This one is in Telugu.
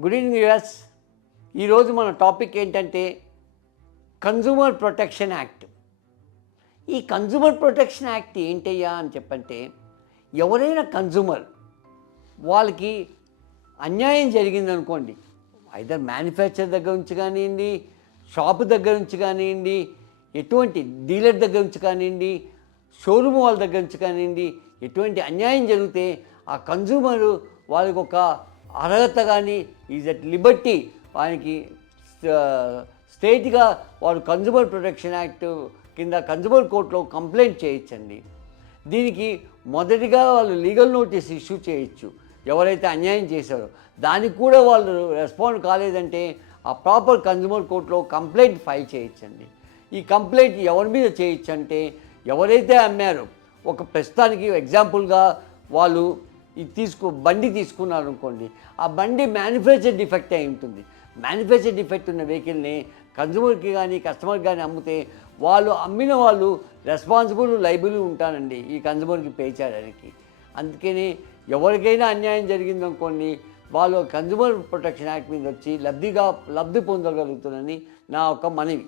వ్యూయర్స్ ఈరోజు మన టాపిక్ ఏంటంటే కన్జ్యూమర్ ప్రొటెక్షన్ యాక్ట్. ఈ కన్జ్యూమర్ ప్రొటెక్షన్ యాక్ట్ ఏంటయ్యా అని చెప్పంటే ఎవరైనా కన్జ్యూమర్ వాళ్ళకి అన్యాయం జరిగిందనుకోండి ఐదర్ మ్యానుఫ్యాక్చర్ దగ్గర నుంచి కానివ్వండి షాప్ దగ్గర నుంచి కానివ్వండి ఎటువంటి డీలర్ దగ్గర నుంచి కానివ్వండి షోరూమ్ వాళ్ళ దగ్గర నుంచి కానివ్వండి ఎటువంటి అన్యాయం జరిగితే ఆ కన్జ్యూమరు వాళ్ళకి ఒక అర్హత కానీ ఈజ్ అట్ లిబర్టీ ఆయనకి స్టేట్గా వారు కన్జ్యూమర్ ప్రొటెక్షన్ యాక్ట్ కింద కన్జ్యూమర్ కోర్టులో కంప్లైంట్ చేయొచ్చండి. దీనికి మొదటిగా వాళ్ళు లీగల్ నోటీస్ ఇష్యూ చేయొచ్చు. ఎవరైతే అన్యాయం చేశారో దానికి కూడా వాళ్ళు రెస్పాండ్ కాలేదంటే ఆ ప్రాపర్ కన్జ్యూమర్ కోర్టులో కంప్లైంట్ ఫైల్ చేయొచ్చండి. ఈ కంప్లైంట్ ఎవరి మీద చేయొచ్చు అంటే ఎవరైతే అమ్మారో ఒక ప్రస్తుతానికి ఎగ్జాంపుల్గా వాళ్ళు తీసుకు బండి తీసుకున్నారు అనుకోండి ఆ బండి మ్యానుఫ్యాక్చర్ డిఫెక్ట్ అయి ఉంటుంది. మ్యానుఫ్యాక్చర్ డిఫెక్ట్ ఉన్న వెహికల్ని కన్జ్యూమర్కి కానీ కస్టమర్కి కానీ అమ్మితే వాళ్ళు అమ్మిన వాళ్ళు రెస్పాన్సిబుల్ లైబుల్ ఉంటానండి ఈ కన్జ్యూమర్కి పే చేయడానికి అందుకని ఎవరికైనా అన్యాయం జరిగిందనుకోండి వాళ్ళు కన్జ్యూమర్ ప్రొటెక్షన్ యాక్ట్ మీద వచ్చి లబ్ధిగా లబ్ధి పొందగలుగుతుందని నా ఒక మనవి.